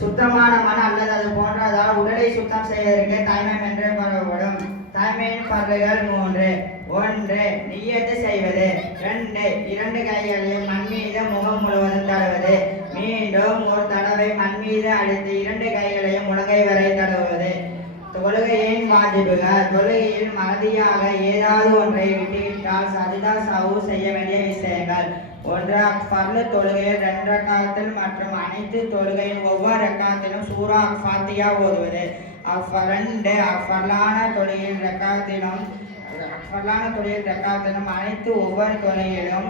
சுத்தமான மனம் அல்லது அது போன்றதால் உடலை சுத்தம் செய்வதற்கு தாய்மை என்று கூறப்படும். தாய்மையின் பருகள் 3. 1. நிய்யத்து செய்வது. 2. 2 கைகளையும் மண் மீது முகம் முழுவதும் தடவுவது. மீண்டும் ஒரு தடவை மண் மீது அடித்து 2 கைகளையும் முழங்கை வரை தடவுவது. தொழுகையின் வாஜிபுகள். தொழுகையில் மறதியாக ஏதாவது ஒன்றை விட்டுவிட்டால் சஜிதா சஹூ செய்ய வேண்டிய விஷயங்கள். 1. ஃபர்லு தொழுகையில் 2 ரக்காத்தில் மற்றும் அனைத்து தொழுகையின் ஒவ்வொரு ரக்காத்திலும் சூரா ஃபாத்தியா ஓதுவது. 2. ஃபர்லான தொழுகையில் ரக்காத்திலும் அனைத்து ஒவ்வொரு தொழிலும்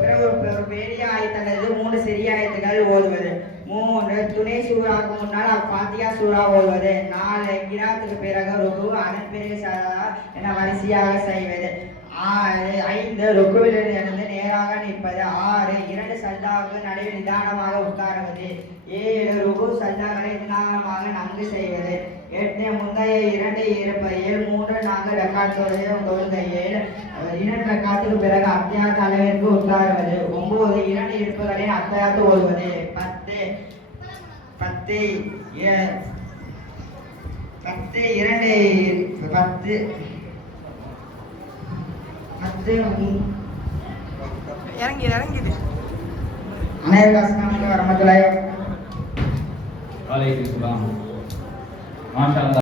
பிறகு பெரிய ஆயத்தல்லது 3 சிறிய ஆயத்துகள் ஓதுவது. 3. துணை சூறாவுக்கு முன்னால் ஃபாத்தியா சூறா ஓதுவது. 4. கிராத்துக்கு பிறகு ருக்கு, அதன் பிறகு சஜதா என வரிசையாக செய்வது. 5. ருக்குவிலிருந்து நேராக நிற்பது. 6. 2 சஜ்தாவுக்கு நடுவில் நிதானமாக உட்காருவது. 7. ருக்கு சஜ்தாக்களை நிதானமாக நன்கு செய்வது. 8. முந்தைய 2 இருப்பையில் 3 4 ரக்காத் தொழுகையில் 2 ரக்காத்துக்கு பிறகு அத்தியாயத்து அளவிற்கு உட்காருவது. 9. 2 இருப்புகளின் அத்தியாயத்து ஓதுவது. 10. இறங்கிது. அனைவருக்கும் வரமத்துல்லாஹி. வலைக்கும் சலாம். மாஷா அல்லாஹ்.